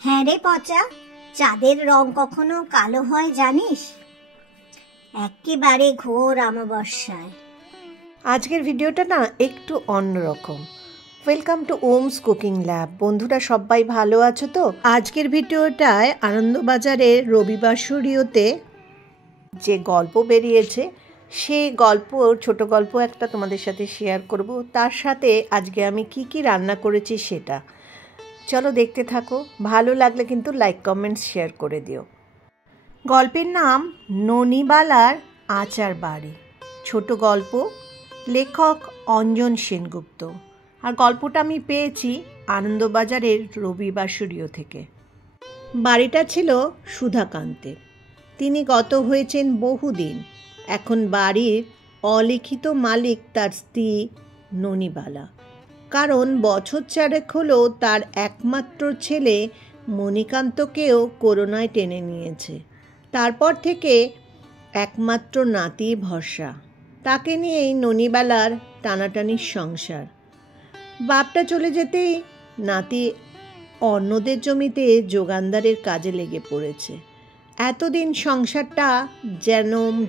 হ্যাঁ রে পচা, চাঁদের রং কখনো কালো হয় জানিস? একেবারে ঘোর অমাবস্যায়। আজকের ভিডিওটা না একটু অন্যরকম। Welcome to ohms cooking lab. বন্ধুরা সবাই ভালো আছো তো? আজকের ভিডিওটায় আনন্দবাজারের রবিবাসরীয়তে যে গল্প বেরিয়েছে সেই গল্প, ছোট গল্প একটা তোমাদের সাথে শেয়ার করব। তার সাথে আজকে আমি কি রান্না করেছি সেটা। চলো দেখতে থাকো। ভালো লাগলে কিন্তু লাইক কমেন্টস শেয়ার করে দিও। গল্পের নাম ননিবালার আচার বাড়ি। ছোট গল্প, লেখক অঞ্জন সেনগুপ্ত। আর গল্পটা আমি পেয়েছি আনন্দবাজারের রবিবাসরীয় থেকে। বাড়িটা ছিল সুধাকান্তের। তিনি গত হয়েছেন বহুদিন। এখন বাড়ির অলিখিত মালিক তার স্ত্রী ননিবালা। কারণ বছর চারেক হলো তার একমাত্র ছেলে মণিকান্তকেও করোনায় টেনে নিয়েছে। তারপর থেকে একমাত্র নাতি ভরসা। তাকে নিয়েই ননিবালার টানাটানির সংসার। বাপটা চলে যেতেই নাতি অন্যদের জমিতে যোগানদারের কাজে লেগে পড়েছে। এতদিন সংসারটা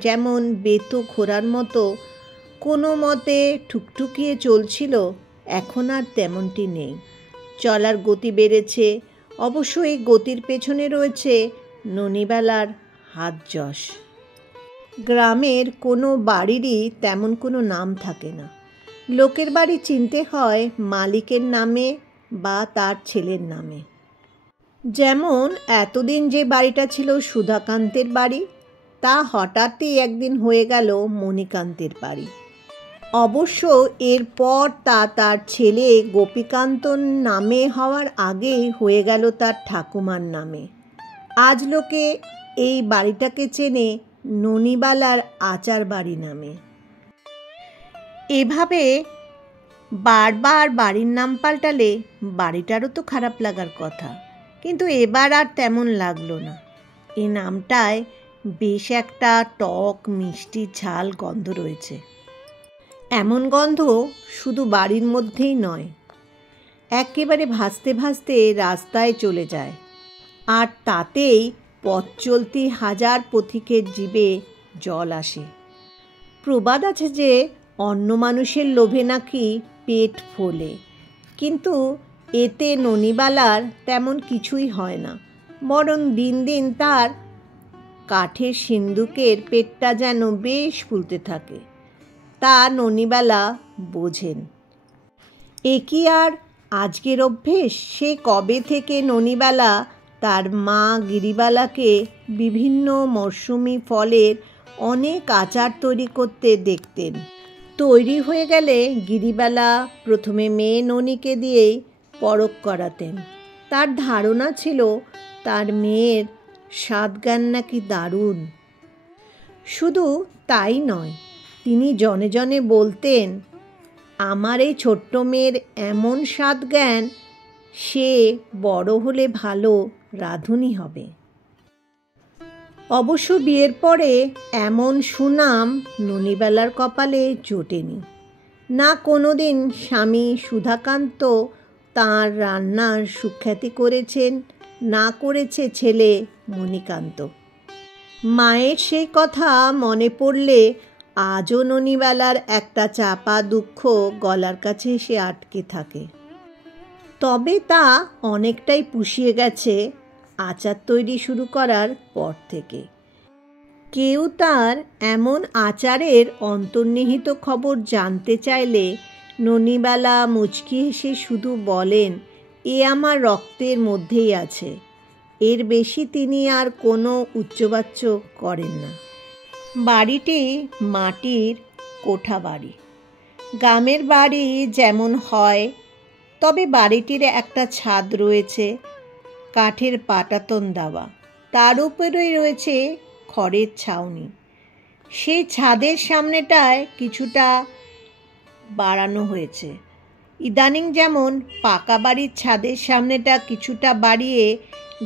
যেমন বেতো ঘোরার মতো কোনো মতে ঠুকঠুকিয়ে চলছিল, এখন আর তেমনটি নেই। চলার গতি বেড়েছে। অবশ্য এই গতির পেছনে রয়েছে ননিবালার হাত যশ। গ্রামের কোনো বাড়িরই তেমন কোনো নাম থাকে না। লোকের বাড়ি চিনতে হয় মালিকের নামে বা তার ছেলের নামে। যেমন এতদিন যে বাড়িটা ছিল সুধাকান্তের বাড়ি, তা হঠাৎই একদিন হয়ে গেল মণিকান্তের বাড়ি। অবশ্য এরপর তা তার ছেলে গোপীকান্তর নামে হওয়ার আগেই হয়ে গেল তার ঠাকুমার নামে। আজ লোকে এই বাড়িটাকে চেনে ননিবালার আচার বাড়ি নামে। এভাবে বারবার বাড়ির নাম পাল্টালে বাড়িটারও তো খারাপ লাগার কথা, কিন্তু এবার আর তেমন লাগলো না। এই নামটায় বেশ একটা টক মিষ্টি ঝাল গন্ধ রয়েছে। এমন গন্ধ শুধু বাড়ির মধ্যেই নয়, একেবারে ভাসতে ভাসতে রাস্তায় চলে যায়। আর তাতেই পথ চলতি হাজার পথিকের জিভে জল আসে। প্রবাদ আছে যে অন্য মানুষের লোভে নাকি পেট ফোলে, কিন্তু এতে ননিবালার তেমন কিছুই হয় না। বরং দিন দিন তার কাঠের সিন্দুকের পেটটা যেন বেশ ফুলতে থাকে। তা ননিবালা বোঝেন। এ কি আর আজকের অভ্যেস? সে কবে থেকে ননিবালা তার মা গিরিবালাকে বিভিন্ন মরশুমি ফলের অনেক আচার তৈরি করতে দেখতেন। তৈরি হয়ে গেলে গিরিবালা প্রথমে মেয়ে ননিকে দিয়েই পরখ করাতেন। তার ধারণা ছিল তার মেয়ের স্বাদজ্ঞান নাকি দারুণ। শুধু তাই নয়, তিনি জনে জনে বলতেন, আমার এই ছোট্ট মেয়ের এমন স্বাদজ্ঞান, সে বড় হলে ভালো রাঁধুনি হবে। অবশ্য বিয়ের পরে এমন সুনাম ননিবালার কপালে জোটেনি। না কোনোদিন স্বামী সুধাকান্ত তাঁর রান্নার সুখ্যাতি করেছেন, না করেছে ছেলে মণিকান্ত। মায়ের সেই কথা মনে পড়লে আজও ননিবালার একটা চাপা দুঃখ গলার কাছে এসে আটকে থাকে। তবে তা অনেকটাই পুষিয়ে গেছে আচার তৈরি শুরু করার পর থেকে। কেউ তার এমন আচারের অন্তর্নিহিত খবর জানতে চাইলে ননিবালা মুচকি হেসে শুধু বলেন, এ আমার রক্তের মধ্যেই আছে। এর বেশি তিনি আর কোনো উচ্চবাচ্য করেন না। বাড়িটি মাটির কোঠা বাড়ি। গ্রামের বাড়ি যেমন হয়, তবে বাড়িটির একটা ছাদ রয়েছে, কাঠের পাটাতন দেওয়া। তার উপরেই রয়েছে খড়ের ছাউনি। সেই ছাদের সামনেটায় কিছুটা বাড়ানো হয়েছে। ইদানিং যেমন পাকা বাড়ির ছাদের সামনেটা কিছুটা বাড়িয়ে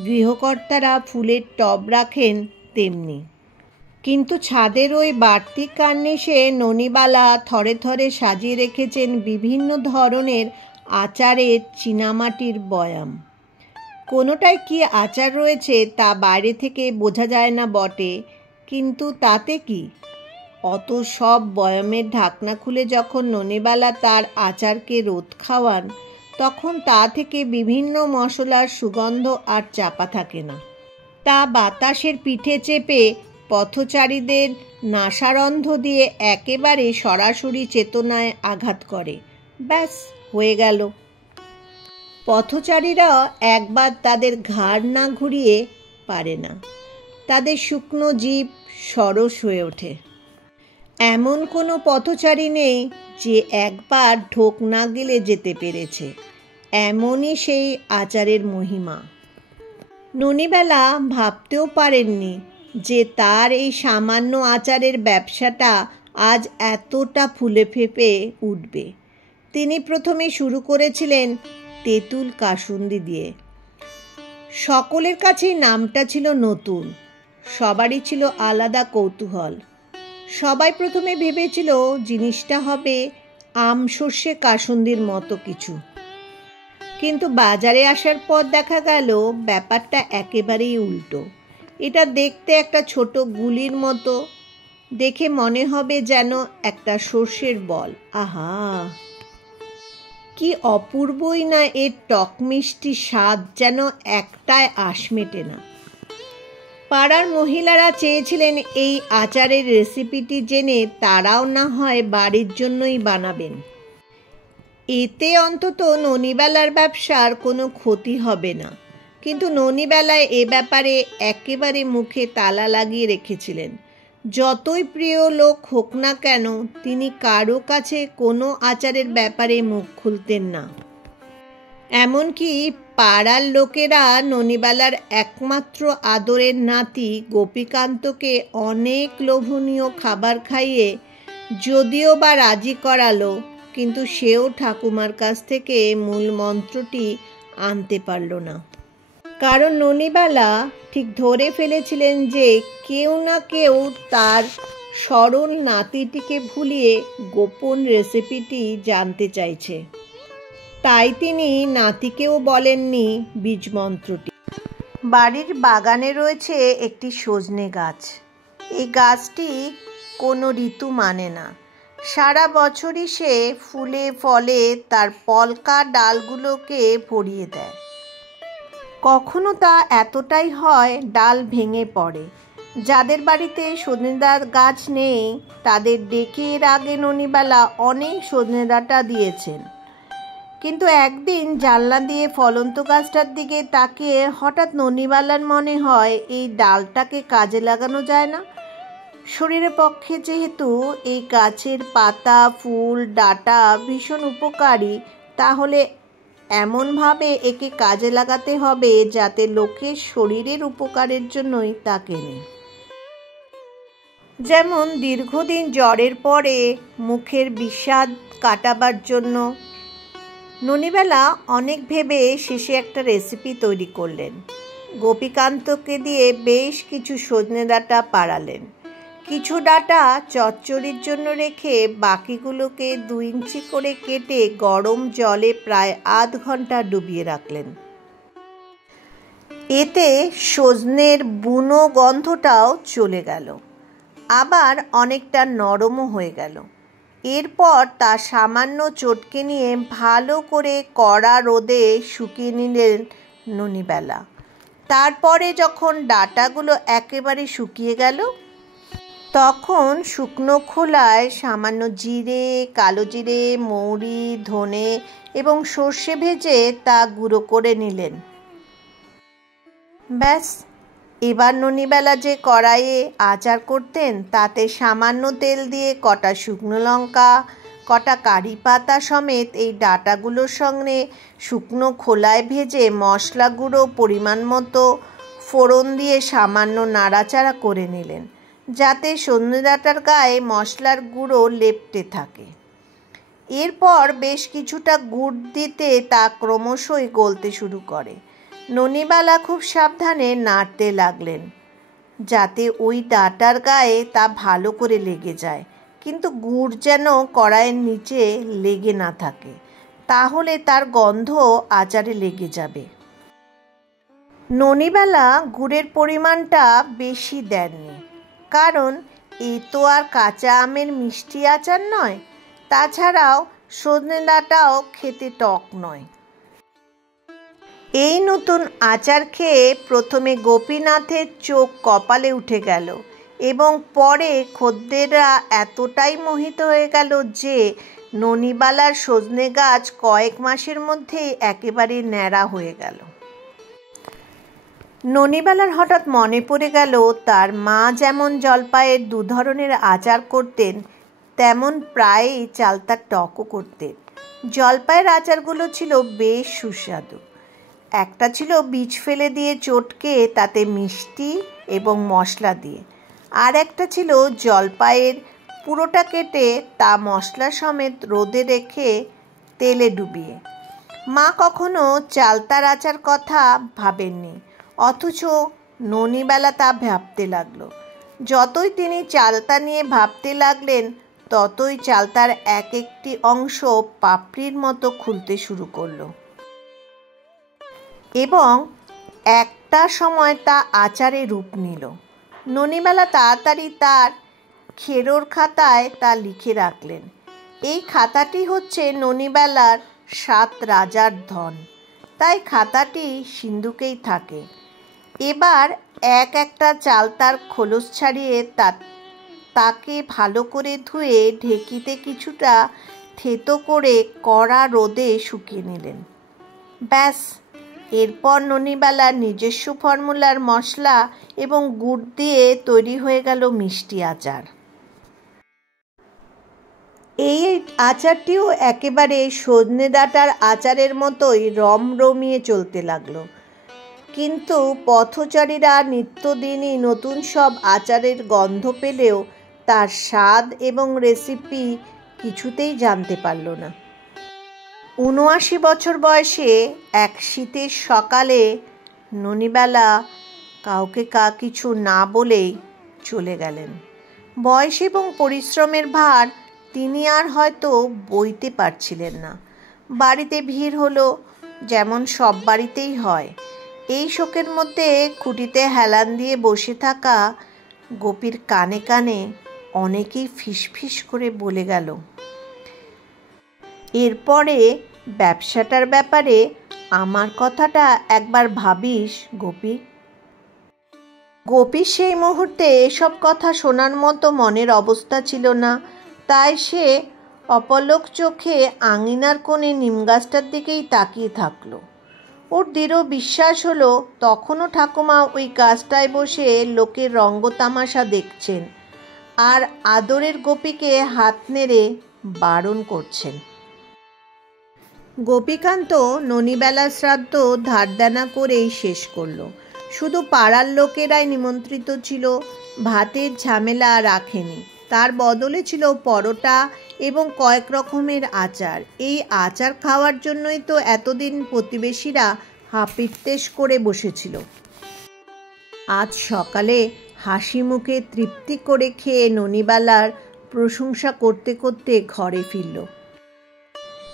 গৃহকর্তারা ফুলের টব রাখেন, তেমনি। কিন্তু ছাদের ওই বাড়তি কার্নিশে ননিবালা থরে থরে সাজিয়ে রেখেছেন বিভিন্ন ধরনের আচারের চীনামাটির বয়াম। কোনোটায় কি আচার রয়েছে তা বাইরে থেকে বোঝা যায় না বটে, কিন্তু তাতে কি? অত সব বয়মের ঢাকনা খুলে যখন ননিবালা তার আচারকে রোদ খাওয়ান, তখন তা থেকে বিভিন্ন মশলার সুগন্ধ আর চাপা থাকে না। তা বাতাসের পিঠে চেপে পথচারীদের নাসারন্ধ দিয়ে একেবারে সরাসরি চেতনায় আঘাত করে। ব্যাস, হয়ে গেল। পথচারীরা একবার তাদের ঘাড় না ঘুরিয়ে পারে না। তাদের শুকনো জিভ সরস হয়ে ওঠে। এমন কোনো পথচারী নেই যে একবার ঢোক না গেলে যেতে পেরেছে। এমনই সেই আচারের মহিমা। ননিবালা ভাবতেও পারেননি যে তার এই সামান্য আচারের ব্যবসাটা আজ এতটা ফুলে ফেঁপে উঠবে। তিনি প্রথমে শুরু করেছিলেন তেঁতুল কাসুন্দি দিয়ে। সকলের কাছেই নামটা ছিল নতুন, সবারই ছিল আলাদা কৌতূহল। সবাই প্রথমে ভেবেছিল জিনিসটা হবে আম সর্ষে কাসুন্দির মতো কিছু, কিন্তু বাজারে আসার পর দেখা গেল ব্যাপারটা একেবারেই উল্টো। এটা দেখতে একটা ছোট গুলির মতো, দেখে মনে হবে যেন একটা সর্ষের বল। আহা, কি অপূর্বই না এর টক মিষ্টি স্বাদ, যেন একটায় আশ মেটে না। পাড়ার মহিলারা চেয়েছিলেন এই আচারের রেসিপিটি জেনে তারাও না হয় বাড়ির জন্যই বানাবেন। এতে অন্তত ননিবালার ব্যবসার কোনো ক্ষতি হবে না। কিন্তু ননিবালায় এ ব্যাপারে একেবারে মুখে তালা লাগিয়ে রেখেছিলেন। যতই প্রিয় লোক হোক না কেন, তিনি কারো কাছে কোনো আচারের ব্যাপারে মুখ খুলতেন না। এমনকি পাড়ার লোকেরা ননিবালার একমাত্র আদরের নাতি গোপীকান্তকে অনেক লোভনীয় খাবার খাইয়ে যদিও বা রাজি করালো, কিন্তু সেও ঠাকুমার কাছ থেকে মূল মন্ত্রটি আনতে পারল না। কারণ ননিবালা ঠিক ধরে ফেলেছিলেন যে কেউ না কেউ তার সরল নাতিটিকে ভুলিয়ে গোপন রেসিপিটি জানতে চাইছে। তাই তিনি নাতিকেও বলেননি বীজমন্ত্রটি। বাড়ির বাগানে রয়েছে একটি সজনে গাছ। এই গাছটি কোনো ঋতু মানে না। সারা বছরই সে ফুলে ফলে তার পলকা ডালগুলোকে ভরিয়ে দেয়। কখনো তা এতটাই হয় ডাল ভেঙে পড়ে। যাদের বাড়িতে সজনে গাছ নেই তাদের ডেকে এর আগে ননিবালা অনেক সজনে ডাঁটা দিয়েছেন। কিন্তু একদিন জানলা দিয়ে ফলন্ত গাছটার দিকে তাকিয়ে হঠাৎ ননিবালার মনে হয় এই ডালটাকে কাজে লাগানো যায় না। শরীরের পক্ষে যেহেতু এই গাছের পাতা, ফুল, ডাঁটা ভীষণ উপকারী, তাহলে এমনভাবে একে কাজে লাগাতে হবে যাতে লোকের শরীরের উপকারের জন্যই তা কেনে। যেমন দীর্ঘদিন জ্বরের পরে মুখের বিষাদ কাটাবার জন্য। ননিবালা অনেক ভেবে শেষে একটা রেসিপি তৈরি করলেন। গোপীকান্তকে দিয়ে বেশ কিছু সজনে ডাঁটা পাড়ালেন। কিছু ডাঁটা চচ্চড়ির জন্য রেখে বাকিগুলোকে 2 ইঞ্চি করে কেটে গরম জলে প্রায় আধ ঘন্টা ডুবিয়ে রাখলেন। এতে সজনের বুনো গন্ধটাও চলে গেল, আবার অনেকটা নরমও হয়ে গেল। এরপর তা সামান্য চটকে নিয়ে ভালো করে কড়া রোদে শুকিয়ে নিলেন ননিবালা। তারপরে যখন ডাঁটাগুলো একেবারে শুকিয়ে গেল, তখন শুকনো খোলায় সামান্য জিরে, কালো জিরে, মৌরি, ধনে এবং সর্ষে ভেজে তা গুঁড়ো করে নিলেন। ব্যাস, এবার ননিবালা যে কড়াইয়ে আচার করতেন তাতে সামান্য তেল দিয়ে কটা শুকনো লঙ্কা, কটা কারি পাতা সমেত এই ডাঁটাগুলোর সঙ্গে শুকনো খোলায় ভেজে মশলা গুঁড়ো পরিমাণ মতো ফোড়ন দিয়ে সামান্য নাড়াচাড়া করে নিলেন, যাতে সজনে ডাঁটার গায়ে মশলার গুঁড়ো লেপ্টে থাকে। এরপর বেশ কিছুটা গুড় দিতে তা ক্রমশই গলতে শুরু করে। ননিবালা খুব সাবধানে নাড়তে লাগলেন যাতে ওই ডাঁটার গায়ে তা ভালো করে লেগে যায়, কিন্তু গুড় যেন কড়াইয়ের নিচে লেগে না থাকে, তাহলে তার গন্ধ আচারে লেগে যাবে। ননিবালা গুড়ের পরিমাণটা বেশি দেননি, কারণ এ তো আর কাঁচা আমের মিষ্টি আচার নয়। তাছাড়াও সজনে ডাঁটাও খেতে টক নয়। এই নতুন আচার খেয়ে প্রথমে গোপীনাথের চোখ কপালে উঠে গেল এবং পরে খদ্দেররা এতটাই মোহিত হয়ে গেল যে ননিবালার সজনে গাছ কয়েক মাসের মধ্যেই একেবারে ন্যাড়া হয়ে গেল। ননিবালার হঠাৎ মনে পড়ে গেল তার মা যেমন জলপাইয়ের দু ধরনের আচার করতেন, তেমন প্রায়ই চালতার টকও করতেন। জলপাইয়ের আচারগুলো ছিল বেশ সুস্বাদু। একটা ছিল বীজ ফেলে দিয়ে চটকে তাতে মিষ্টি এবং মশলা দিয়ে, আর একটা ছিল জলপাইয়ের পুরোটা কেটে তা মশলা সমেত রোদে রেখে তেলে ডুবিয়ে। মা কখনো চালতার আচার কথা ভাবেননি, অথচ ননিবালা তা ভাবতে লাগলো। যতই তিনি চালতা নিয়ে ভাবতে লাগলেন, ততই চালতার এক একটি অংশ পাপড়ির মতো খুলতে শুরু করলো এবং একটা সময় তা আচারে রূপ নিল। ননিবালা তাড়াতাড়ি তার খেরোর খাতায় তা লিখে রাখলেন। এই খাতাটি হচ্ছে ননিবালার 7 রাজার ধন, তাই খাতাটি সিন্ধুকেই থাকে। এবার একটা চালতার খোলস ছাড়িয়ে তাকে ভালো করে ধুয়ে ঢেকিতে কিছুটা থেতো করে কড়া রোদে শুকিয়ে নিলেন। ব্যাস, এরপর ননিবালার নিজস্ব ফর্মুলার মশলা এবং গুড় দিয়ে তৈরি হয়ে গেল মিষ্টি আচার। এই আচারটিও একেবারে সজনে ডাঁটার আচারের মতোই রমরমিয়ে চলতে লাগলো। কিন্তু পথচারীরা নিত্যদিনই নতুন সব আচারের গন্ধ পেলেও তার স্বাদ এবং রেসিপি কিছুতেই জানতে পারল না। ৭৯ বছর বয়সে এক শীতের সকালে ননিবালা কাউকে কিছু না বলেই চলে গেলেন। বয়স এবং পরিশ্রমের ভার তিনি আর হয়তো বইতে পারছিলেন না। বাড়িতে ভিড় হলো, যেমন সব বাড়িতেই হয়। এই শোকের মধ্যে খুঁটিতে হেলান দিয়ে বসে থাকা গোপীর কানে কানে অনেকেই ফিসফিস করে বলে গেল, এরপরে ব্যবসাটার ব্যাপারে আমার কথাটা একবার ভাবিস গোপী। গোপীর সেই মুহূর্তে এসব কথা শোনার মতো মনের অবস্থা ছিল না, তাই সে অপলক চোখে আঙিনার কোণে নিমগাছটার দিকেই তাকিয়ে থাকলো। ওর দৃঢ় বিশ্বাস হলো তখনও ঠাকুমা ওই গাছটায় বসে লোকের রঙ্গতামাশা দেখছেন আর আদরের গোপীকে হাত নেড়ে বারণ করছেন। গোপীকান্ত ননিবেলার শ্রাদ্ধ ধারদানা করেই শেষ করলো। শুধু পাড়ার লোকেরাই নিমন্ত্রিত ছিল, ভাতের ঝামেলা রাখেনি। তার বদলে ছিল পরোটা এবং কয়েক রকমের আচার। এই আচার খাওয়ার জন্যই তো এতদিন প্রতিবেশীরা হাপিত্তেশ করে বসেছিল। আজ সকালে হাসি মুখে তৃপ্তি করে খেয়ে ননিবালার প্রশংসা করতে করতে ঘরে ফিরল।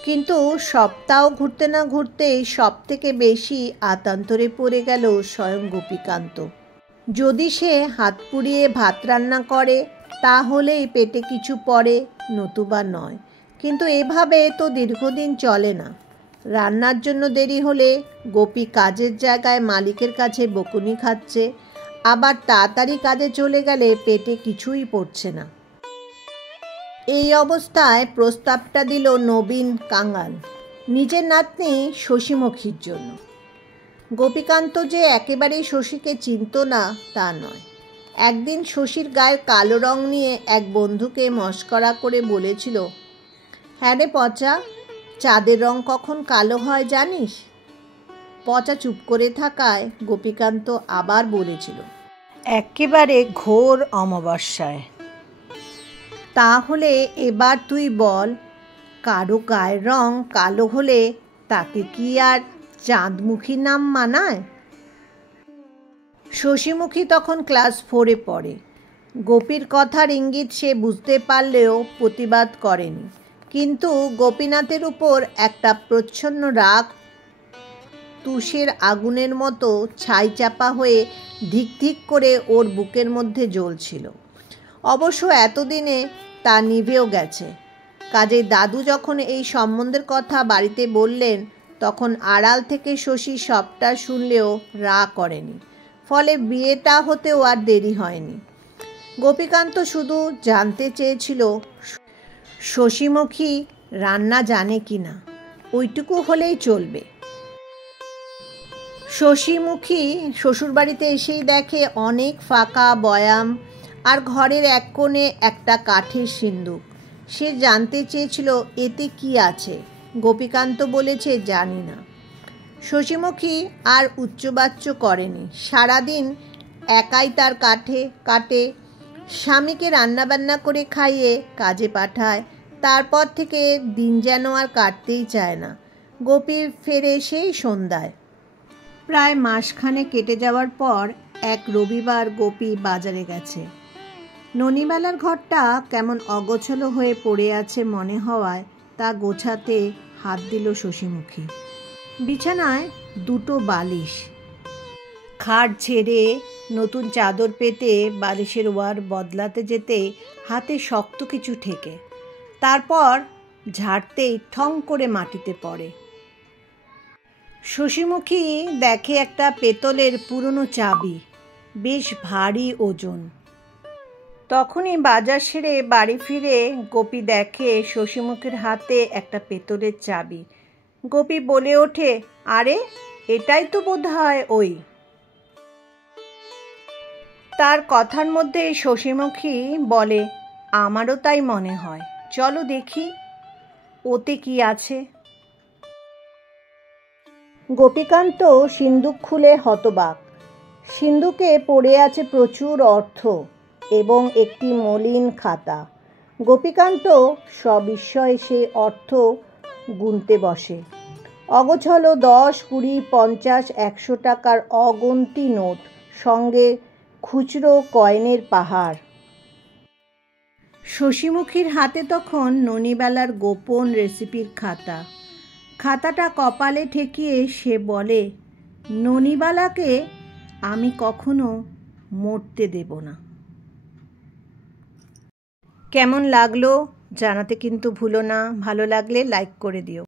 কিন্তু সপ্তাহ ঘুরতে না ঘুরতেই সব থেকে বেশি আতান্তরে পড়ে গেল স্বয়ং গোপীকান্ত। যদি সে হাত পুড়িয়ে ভাত রান্না করে তাহলেই পেটে কিছু পড়ে, নতুবা নয়। কিন্তু এভাবে তো দীর্ঘদিন চলে না। রান্নার জন্য দেরি হলে গোপী কাজের জায়গায় মালিকের কাছে বকুনি খাচ্ছে, আবার তাড়াতাড়ি কাজে চলে গেলে পেটে কিছুই পড়ছে না। এই অবস্থায় প্রস্তাবটা দিল নবীন কাঙাল নিজের নাতনি শশীমুখীর জন্য। গোপীকান্ত যে একেবারেই শশীকে চিনত না তা নয়। একদিন শশীর গায়ের কালো রং নিয়ে এক বন্ধুকে মস্করা করে বলেছিল, হ্যাঁ রে পচা, চাঁদের রং কখন কালো হয় জানিস? পচা চুপ করে থাকায় গোপীকান্ত আবার বলেছিল, একেবারে ঘোর অমাবস্যায়। তাহলে এবার তুই বল, কারো গায়ের রং কালো হলে তাকে কি আর চাঁদমুখী নাম মানায়? শশীমুখী তখন ক্লাস 4-এ পড়ে। গোপীর কথার ইঙ্গিত সে বুঝতে পারলেও প্রতিবাদ করেনি। কিন্তু গোপীনাথের উপর একটা প্রচ্ছন্ন রাগ তুষের আগুনের মতো ছাই চাপা হয়ে ধিক ধিক করে ওর বুকের মধ্যে জ্বলছিল। অবশ্য এতদিনে তা নিভেও গেছে। কাজেই দাদু যখন এই সম্বন্ধের কথা বাড়িতে বললেন, তখন আড়াল থেকে শশী সবটা শুনলেও রা করেনি। ফলে বিয়েটা হতেও আর দেরি হয়নি। গোপীকান্ত শুধু জানতে চেয়েছিল শশীমুখী রান্না জানে কি না, ওইটুকু হলেই চলবে। শশীমুখী শ্বশুরবাড়িতে এসেই দেখে অনেক ফাঁকা বয়াম আর ঘরের এক কোণে একটা কাঠের সিন্দুক। সে জানতে চেয়েছিল এতে কি আছে। গোপীকান্ত বলেছে জানি না। শশীমুখী আর উচ্চবাচ্য করেনি। সারাদিন একাই তার কাটে। স্বামীকে রান্নাবান্না করে খাইয়ে কাজে পাঠায়। তারপর থেকে দিন যেন আর কাটতেই চায় না। গোপী ফেরে সেই সন্ধ্যায়। প্রায় মাসখানে কেটে যাওয়ার পর এক রবিবার গোপী বাজারে গেছে। ননিবালার ঘরটা কেমন অগোছালো হয়ে পড়ে আছে মনে হওয়ায় তা গোছাতে হাত দিল শশীমুখী। বিছানায় দুটো বালিশ। খাট ছেড়ে নতুন চাদর পেতে বালিশের ওয়ার বদলাতে যেতে হাতে শক্ত কিছু ঠেকে। তারপর ঝাড়তেই ঠং করে মাটিতে পড়ে। শশীমুখী দেখে একটা পেতলের পুরনো চাবি, বেশ ভারী ওজন। তখনই বাজার সেরে বাড়ি ফিরে গোপী দেখে শশীমুখীর হাতে একটা পেতলের চাবি। গোপী বলে ওঠে, আরে এটাই তো বোধহয় ওই। তার কথার মধ্যে শশীমুখী বলে, আমারও তাই মনে হয়, চলো দেখি ওতে কি আছে। গোপীকান্ত সিন্দুক খুলে হতবাক। সিন্দুকে পড়ে আছে প্রচুর অর্থ এবং একটি মলিন খাতা। গোপীকান্ত সবিস্ময়ে সে অর্থ গুনতে বসে। অগোছালো 10, 20, 50, 100 টাকার অগুন্তি নোট, সঙ্গে খুচরো কয়েনের পাহাড়। শশীমুখীর হাতে তখন ননিবালার গোপন রেসিপির খাতা। খাতাটা কপালে ঠেকিয়ে সে বলে, ননিবালাকে আমি কখনো মরতে দেব না। কেমন লাগলো জানাতে কিন্তু ভুলো না। ভালো লাগলে লাইক করে দিও।